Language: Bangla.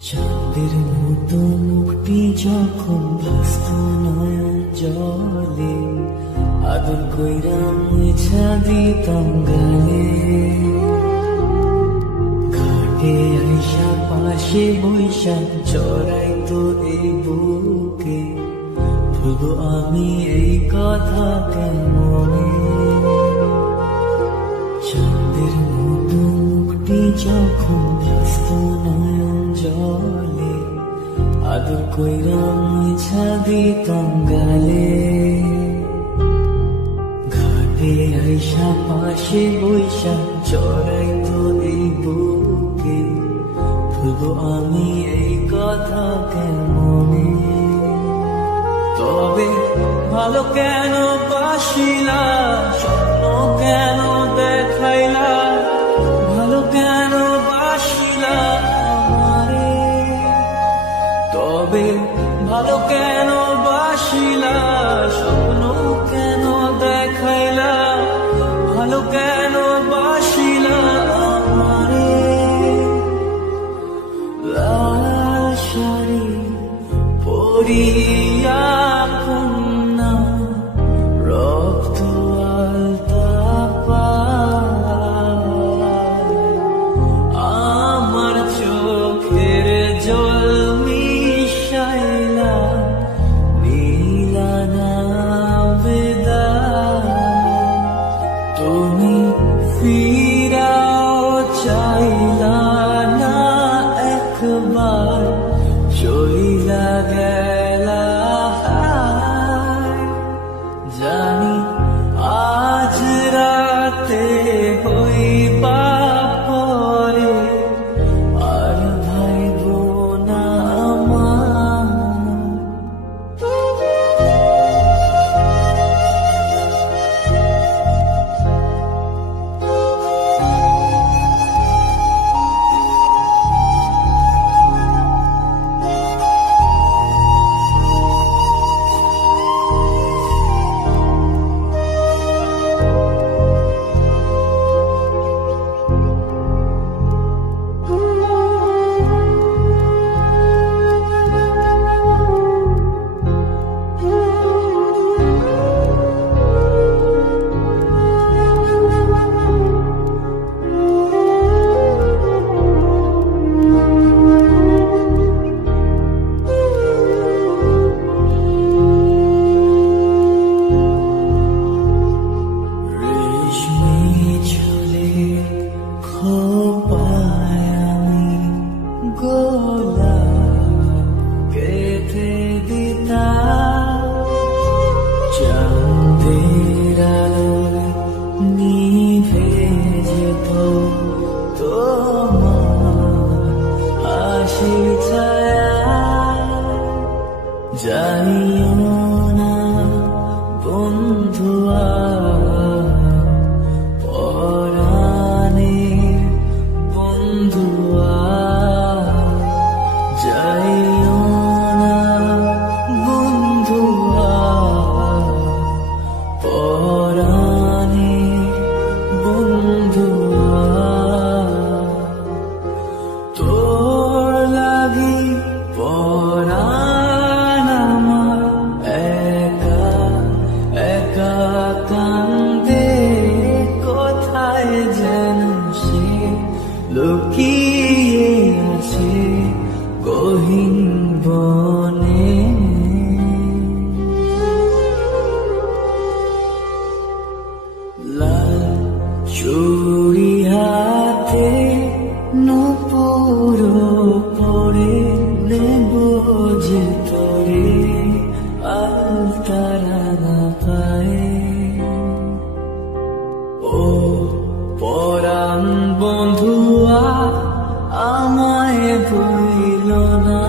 চাঁদের মতো মুক্তি যখন ভাসত নয়ন জলে, আদর কইরা মুছা দিতাম গায়ে। ঘাটে আইসা পাশে বৈশা চড়াইতো এই বুকে, ভুলবো আমি এই কথা কেমনে? চাঁদের মতো মুক্তি যখন ভাসত নয়ন জলে, আদর কইরা মুছা দিতাম গালে। ঘাটে আইসা পাশে বৈশা চড়াইতো এই বুকে, ভুলবো আমি এই কথা কেমনে? তবে ভালো কেন বাসিলা, স্বপ্ন কেন দেখাইলা, ভালো কেন বাসিলা আমারে? তবে ভালো কেন বাসিলা, স্বপ্ন কেন দেখাইলা, ভালো কেন বাসিলা আমারে? লাল শাড়ি পরিয়া কন্যা, রক্ত আলতা পায়, আমার চোখের জল মিশাইলা নীলা না বিদায়। তুমি ফিরাও চাইলা না একবার, চইলা গেলা। জানি আজ রাতে হইবা পরে, আর ভাইব না আমার। খোপায় আমি গোলাপ কেটে দিতাম, চাঁদের আলোয় নিভে যেত তোমার হাসির ছায়া। জানিও না বন্ধুয়া, যাইও না বন্ধুয়া, পরাণে বন্ধুয়া। তোর লাগি পরাণ আমার একা একা কান্দে, কোথায় যেন সে লুকিয়ে আছে গহীন বনে। লাল চুড়ি হাতে নূপুর পরে, নেব যে তোরে আলতারা না পায়ে। ও পরাণ বন্ধুয়া, আমায় ভুলিল না।